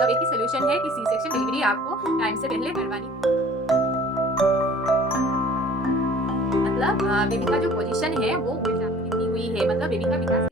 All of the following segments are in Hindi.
मतलब एक ही सोल्यूशन है कि सी सेक्शन डिलीवरी आपको टाइम से पहले करवानी। मतलब बेबी का जो पोजीशन है वो उल्टा कितनी हुई है, मतलब बेबी का विकास।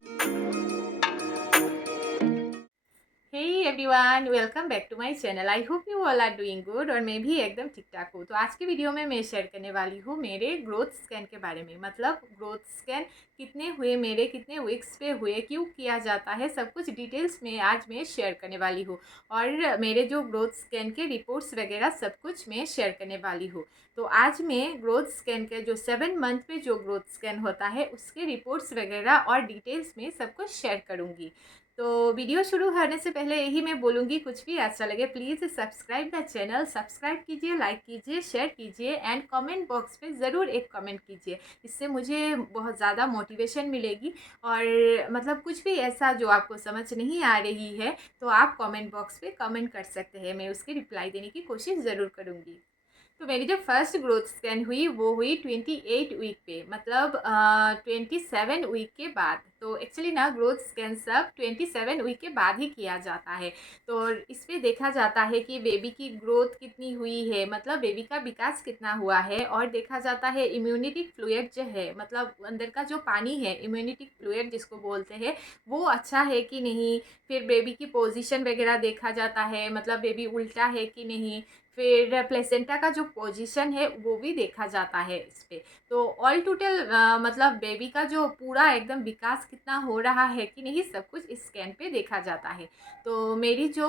Hey everyone, welcome back to my channel. I hope you all are doing good और मैं भी एकदम ठीक ठाक हूँ। तो आज की वीडियो में मैं शेयर करने वाली हूँ मेरे ग्रोथ स्कैन के बारे में। मतलब ग्रोथ स्कैन कितने हुए, मेरे कितने वीक्स पे हुए, क्यों किया जाता है, सब कुछ डिटेल्स में आज मैं शेयर करने वाली हूँ। और मेरे जो ग्रोथ स्कैन के रिपोर्ट्स वगैरह सब कुछ मैं शेयर करने वाली हूँ। तो आज मैं ग्रोथ स्कैन के जो 7 मंथ पे जो ग्रोथ स्कैन होता है उसके रिपोर्ट्स वगैरह और डिटेल्स में सब कुछ शेयर करूँगी। तो वीडियो शुरू करने से पहले यही मैं बोलूँगी, कुछ भी अच्छा लगे please subscribe the channel, subscribe कीजिए, लाइक कीजिए, शेयर कीजिए एंड कमेंट बॉक्स पे ज़रूर एक कमेंट कीजिए। इससे मुझे बहुत ज़्यादा मोटिवेशन मिलेगी। और मतलब कुछ भी ऐसा जो आपको समझ नहीं आ रही है तो आप कमेंट बॉक्स पे कमेंट कर सकते हैं, मैं उसकी रिप्लाई देने की कोशिश ज़रूर करूँगी। तो मेरी जो फर्स्ट ग्रोथ स्कैन हुई वो हुई 28 वीक पे, मतलब 27 वीक के बाद। तो एक्चुअली ना ग्रोथ स्कैन सब 27 वीक के बाद ही किया जाता है। तो इस पे देखा जाता है कि बेबी की ग्रोथ कितनी हुई है, मतलब बेबी का विकास कितना हुआ है। और देखा जाता है इम्यूनिटी फ्लूइड जो है, मतलब अंदर का जो पानी है, इम्यूनिटी फ्लूइड जिसको बोलते हैं, वो अच्छा है कि नहीं। फिर बेबी की पोजीशन वगैरह देखा जाता है, मतलब बेबी उल्टा है कि नहीं। फिर प्लेसेंटा का जो पोजीशन है वो भी देखा जाता है इस पे। तो ऑल टोटल मतलब बेबी का जो पूरा एकदम विकास कितना हो रहा है कि नहीं, सब कुछ इस स्कैन पे देखा जाता है। तो मेरी जो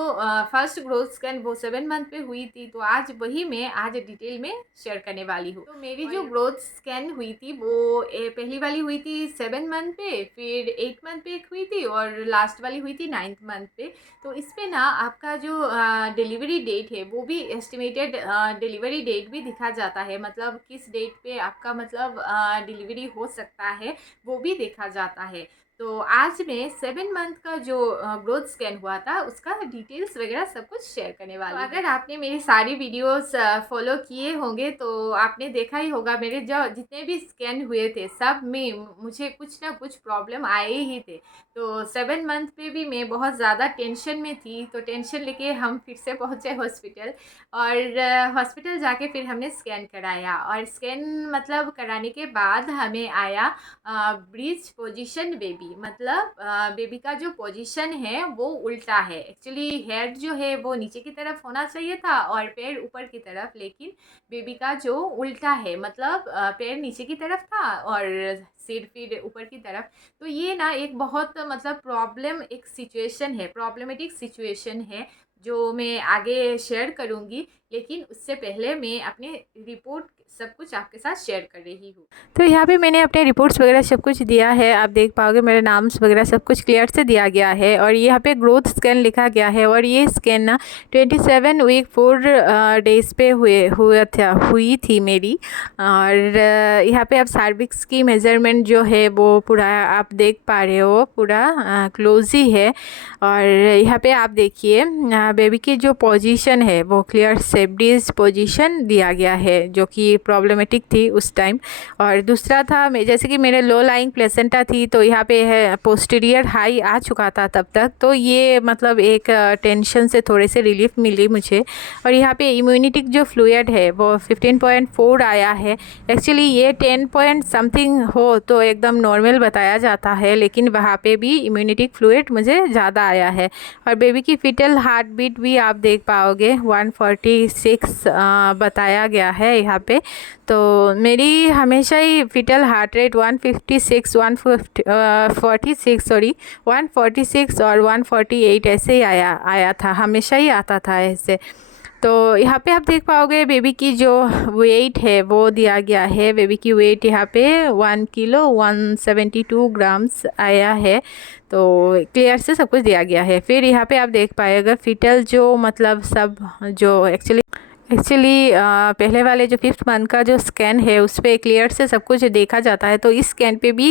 फर्स्ट ग्रोथ स्कैन वो 7 मंथ पे हुई थी, तो आज वही मैं आज डिटेल में शेयर करने वाली हूँ। तो मेरी जो ग्रोथ स्कैन हुई थी वो पहली वाली हुई थी 7 मंथ पे, फिर 8 मंथ पे एक हुई थी और लास्ट वाली हुई थी 9th मंथ पे। तो इस पे ना आपका जो डिलीवरी डेट है वो भी एस्टिमेटेड डिलीवरी डेट भी दिखा जाता है, मतलब किस डेट पे आपका मतलब डिलीवरी हो सकता है वो भी देखा जाता है। तो आज मैं 7 मंथ का जो ग्रोथ स्कैन हुआ था उसका डिटेल्स वगैरह सब कुछ शेयर करने वाली हूँ। अगर आपने मेरी सारी वीडियोस फॉलो किए होंगे तो आपने देखा ही होगा मेरे जो जितने भी स्कैन हुए थे सब में मुझे कुछ ना कुछ प्रॉब्लम आए ही थे। तो 7 मंथ पे भी मैं बहुत ज़्यादा टेंशन में थी, तो टेंशन लेके हम फिर से पहुँचे हॉस्पिटल। और हॉस्पिटल जाके फिर हमने स्कैन कराया और स्कैन मतलब कराने के बाद हमें आया ब्रीच पोजीशन बेबी, मतलब बेबी का जो पोजीशन है वो उल्टा है। एक्चुअली हेड जो है वो नीचे की तरफ होना चाहिए था और पैर ऊपर की तरफ, लेकिन बेबी का जो उल्टा है, मतलब पैर नीचे की तरफ था और सिर फिर ऊपर की तरफ। तो ये ना एक बहुत मतलब एक सिचुएशन है, प्रॉब्लमेटिक सिचुएशन है जो मैं आगे शेयर करूँगी। लेकिन उससे पहले मैं अपने रिपोर्ट सब कुछ आपके साथ शेयर कर रही हूँ। तो यहाँ पे मैंने अपने रिपोर्ट्स वगैरह सब कुछ दिया है, आप देख पाओगे मेरे नाम्स वगैरह सब कुछ क्लियर से दिया गया है। और यहाँ पे ग्रोथ स्कैन लिखा गया है और ये स्कैन ना 27 वीक 4 डेज़ पे हुई थी मेरी। और यहाँ पे आप सर्विक्स की मेज़रमेंट जो है वो पूरा आप देख पा रहे हो, पूरा क्लोज ही है। और यहाँ पे आप देखिए बेबी की जो पोजीशन है वो क्लियर सेब्रीज पोजीशन दिया गया है, जो कि प्रॉब्लमेटिक थी उस टाइम। और दूसरा था जैसे कि मेरे लो लाइंग प्लेसेंटा थी, तो यहाँ पे है पोस्टीरियर हाई आ चुका था तब तक, तो ये मतलब एक टेंशन से थोड़े से रिलीफ मिली मुझे। और यहाँ पे इम्यूनिटिक जो फ्लूइड है वो 15.4 आया है। एक्चुअली ये 10 पॉइंट समथिंग हो तो एकदम नॉर्मल बताया जाता है, लेकिन वहाँ पे भी इम्यूनिटिक फ्लूइड मुझे ज़्यादा आया है। और बेबी की फीटल हार्ट बीट भी आप देख पाओगे 146 बताया गया है यहाँ पे। तो मेरी हमेशा ही फीटल हार्ट रेट 146 और 148 ऐसे ही आया था, हमेशा ही आता था ऐसे। तो यहाँ पे आप देख पाओगे बेबी की जो वेट है वो दिया गया है। बेबी की वेट यहाँ पे 1 किलो 172 ग्राम्स आया है। तो क्लियर से सब कुछ दिया गया है। फिर यहाँ पे आप देख पाएगा फीटल जो मतलब सब जो एक्चुअली पहले वाले जो 5th मंथ का जो स्कैन है उस पर क्लियर से सब कुछ देखा जाता है। तो इस स्कैन पे भी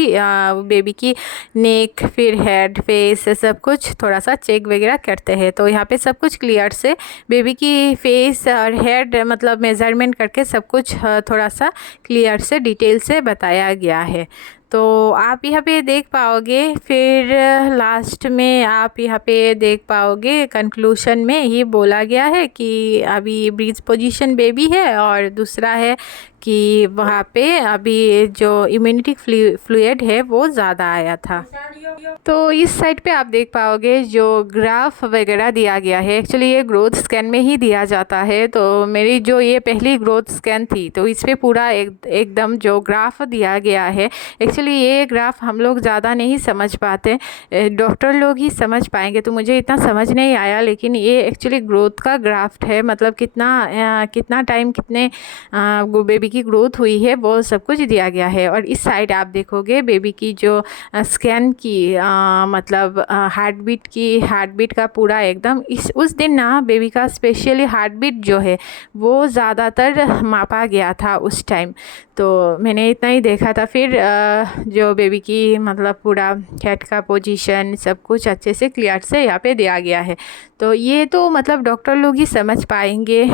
बेबी की नेक, फिर हेड, फेस सब कुछ थोड़ा सा चेक वगैरह करते हैं। तो यहाँ पे सब कुछ क्लियर से बेबी की फेस और हेड मतलब मेज़रमेंट करके सब कुछ थोड़ा सा क्लियर से डिटेल से बताया गया है। तो आप यहाँ पे देख पाओगे। फिर लास्ट में आप यहाँ पे देख पाओगे कंक्लूशन में ये बोला गया है कि अभी ब्रीच पोजीशन बेबी है, और दूसरा है कि वहाँ पे अभी जो इम्यूनिटी फ्लूइड है वो ज़्यादा आया था। तो इस साइड पे आप देख पाओगे जो ग्राफ वगैरह दिया गया है, एक्चुअली ये ग्रोथ स्कैन में ही दिया जाता है। तो मेरी जो ये पहली ग्रोथ स्कैन थी, तो इस पे पूरा एकदम जो ग्राफ दिया गया है, एक्चुअली ये ग्राफ हम लोग ज़्यादा नहीं समझ पाते, डॉक्टर लोग ही समझ पाएंगे, तो मुझे इतना समझ नहीं आया। लेकिन ये एक्चुअली ग्रोथ का ग्राफ है, मतलब कितना टाइम कितने बेबी की ग्रोथ हुई है वो सब कुछ दिया गया है। और इस साइड आप देखोगे बेबी की जो स्कैन की मतलब हार्ट बीट का पूरा एकदम उस दिन ना बेबी का स्पेशली हार्ट बीट जो है वो ज़्यादातर मापा गया था उस टाइम। तो मैंने इतना ही देखा था। फिर जो बेबी की मतलब पूरा हेड का पोजीशन सब कुछ अच्छे से क्लियर से यहाँ पे दिया गया है। तो ये तो मतलब डॉक्टर लोग ही समझ पाएंगे,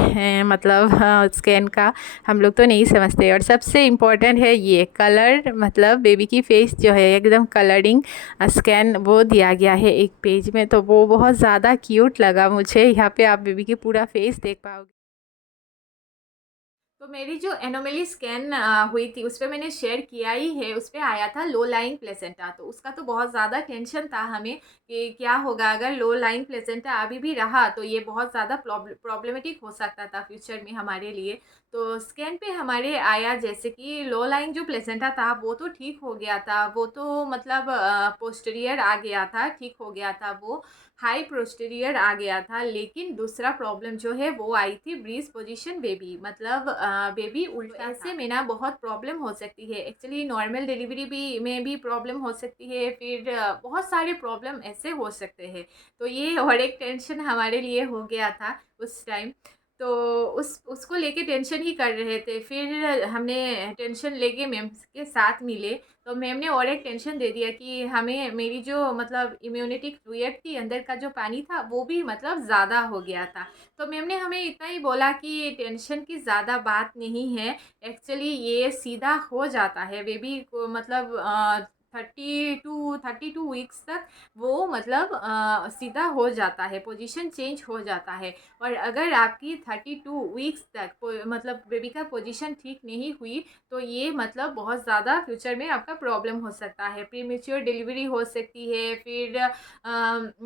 मतलब स्कैन का हम लोग तो नहीं समझते। और सबसे इम्पोर्टेंट है ये कलर, मतलब बेबी की फेस जो है एकदम कलरिंग स्कैन वो दिया गया है एक पेज में, तो वो बहुत ज़्यादा क्यूट लगा मुझे। यहाँ पे आप बेबी की पूरा फेस देख पाओगे। तो मेरी जो एनोमली स्कैन हुई थी उस पर मैंने शेयर किया ही है, उस पर आया था लो लाइंग प्लेसेंटा। तो उसका तो बहुत ज़्यादा टेंशन था हमें कि क्या होगा अगर लो लाइंग प्लेसेंटा अभी भी रहा, तो ये बहुत ज़्यादा प्रॉब्लमेटिक हो सकता था फ्यूचर में हमारे लिए। तो स्कैन पे हमारे आया जैसे कि लो लाइंग जो प्लेसेंटा था वो तो ठीक हो गया था, वो तो मतलब पोस्टीरियर आ गया था, ठीक हो गया था, वो हाई पोस्टीरियर आ गया था। लेकिन दूसरा प्रॉब्लम जो है वो आई थी ब्रीज पोजीशन बेबी, मतलब बेबी उल्टा। ऐसे में ना बहुत प्रॉब्लम हो सकती है, एक्चुअली नॉर्मल डिलीवरी भी में भी प्रॉब्लम हो सकती है। फिर बहुत सारे प्रॉब्लम ऐसे हो सकते हैं। तो ये और एक टेंशन हमारे लिए हो गया था उस टाइम। तो उसको लेके टेंशन ही कर रहे थे। फिर हमने टेंशन लेके मैम के साथ मिले, तो मैम ने और एक टेंशन दे दिया कि हमें मेरी जो मतलब इम्यूनिटी फ्लूइड थी अंदर का जो पानी था वो भी मतलब ज़्यादा हो गया था। तो मैम ने हमें इतना ही बोला कि टेंशन की ज़्यादा बात नहीं है, एक्चुअली ये सीधा हो जाता है बेबी को, मतलब 32 वीक्स तक वो मतलब सीधा हो जाता है, पोजीशन चेंज हो जाता है। और अगर आपकी 32 वीक्स तक मतलब बेबी का पोजीशन ठीक नहीं हुई, तो ये मतलब बहुत ज़्यादा फ्यूचर में आपका प्रॉब्लम हो सकता है, प्रीमेच्योर डिलीवरी हो सकती है। फिर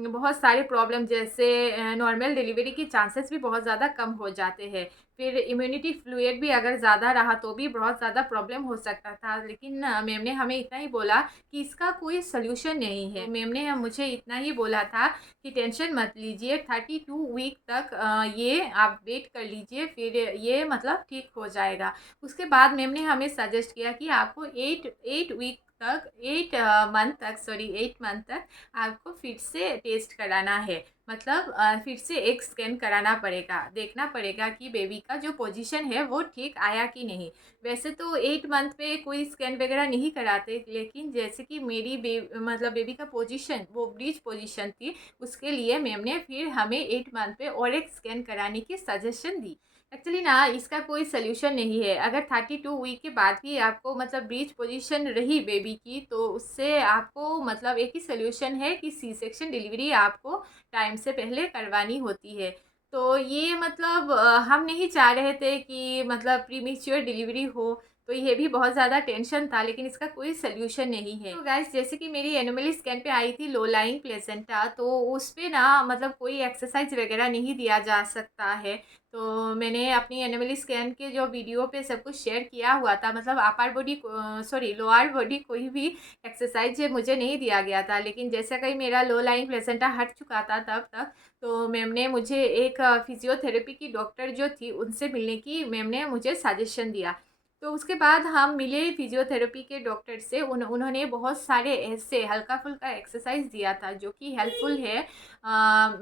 बहुत सारे प्रॉब्लम जैसे नॉर्मल डिलीवरी की चांसेस भी बहुत ज़्यादा कम हो जाते हैं। फिर इम्यूनिटी फ्लूइड भी अगर ज़्यादा रहा तो भी बहुत ज़्यादा प्रॉब्लम हो सकता था। लेकिन मैम ने हमें इतना ही बोला कि इसका कोई सल्यूशन नहीं है। मैम ने मुझे इतना ही बोला था कि टेंशन मत लीजिए, 32 वीक तक ये आप वेट कर लीजिए, फिर ये मतलब ठीक हो जाएगा। उसके बाद मैम ने हमें सजेस्ट किया कि आपको 8 वीक तक 8 मंथ तक आपको फिर से टेस्ट कराना है, मतलब फिर से एक स्कैन कराना पड़ेगा, देखना पड़ेगा कि बेबी का जो पोजीशन है वो ठीक आया कि नहीं। वैसे तो 8 मंथ पे कोई स्कैन वगैरह नहीं कराते, लेकिन जैसे कि मेरी मतलब बेबी का पोजीशन वो ब्रीच पोजीशन थी, उसके लिए मैम ने फिर हमें 8 मंथ पे और एक स्कैन कराने की सजेशन दी। एक्चुअली ना इसका कोई सल्यूशन नहीं है। अगर 32 वीक के बाद भी आपको मतलब ब्रीच पोजीशन रही बेबी की, तो उससे आपको मतलब एक ही सल्यूशन है कि सी सेक्शन डिलीवरी आपको टाइम से पहले करवानी होती है। तो ये मतलब हम नहीं चाह रहे थे कि मतलब प्रीमेच्योर डिलीवरी हो, तो ये भी बहुत ज़्यादा टेंशन था, लेकिन इसका कोई सल्यूशन नहीं है। तो गाइस जैसे कि मेरी एनुमली स्कैन पे आई थी लो लाइंग प्लेसेंटा, तो उस पर ना मतलब कोई एक्सरसाइज वगैरह नहीं दिया जा सकता है। तो मैंने अपनी एनुमली स्कैन के जो वीडियो पे सब कुछ शेयर किया हुआ था, मतलब upper body sorry lower body कोई भी एक्सरसाइज मुझे नहीं दिया गया था। लेकिन जैसा कि मेरा लो लाइंग प्लेसेंटा हट चुका था तब तक, तो मैम ने मुझे एक फिजियोथेरेपी की डॉक्टर जो थी उनसे मिलने की मैम ने मुझे सजेशन दिया। तो उसके बाद हम मिले फिजियोथेरेपी के डॉक्टर से, उन्होंने बहुत सारे ऐसे हल्का फुल्का एक्सरसाइज दिया था जो कि हेल्पफुल है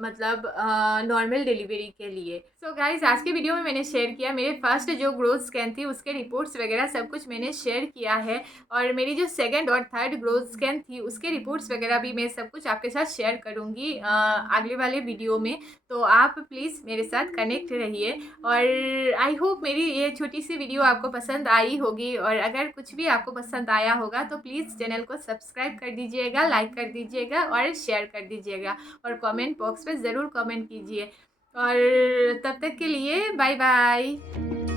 मतलब नॉर्मल डिलीवरी के लिए। सो गाइज आज के वीडियो में मैंने शेयर किया मेरे फर्स्ट जो ग्रोथ स्कैन थी उसके रिपोर्ट्स वगैरह सब कुछ मैंने शेयर किया है। और मेरी जो सेकंड और थर्ड ग्रोथ स्कैन थी उसके रिपोर्ट्स वगैरह भी मैं सब कुछ आपके साथ शेयर करूँगी अगले वाले वीडियो में। तो आप प्लीज़ मेरे साथ कनेक्ट रहिए। और आई होप मेरी ये छोटी सी वीडियो आपको पसंद पसंद आई होगी, और अगर कुछ भी आपको पसंद आया होगा तो प्लीज़ चैनल को सब्सक्राइब कर दीजिएगा, लाइक कर दीजिएगा और शेयर कर दीजिएगा, और कमेंट बॉक्स में ज़रूर कमेंट कीजिए। और तब तक के लिए बाय बाय।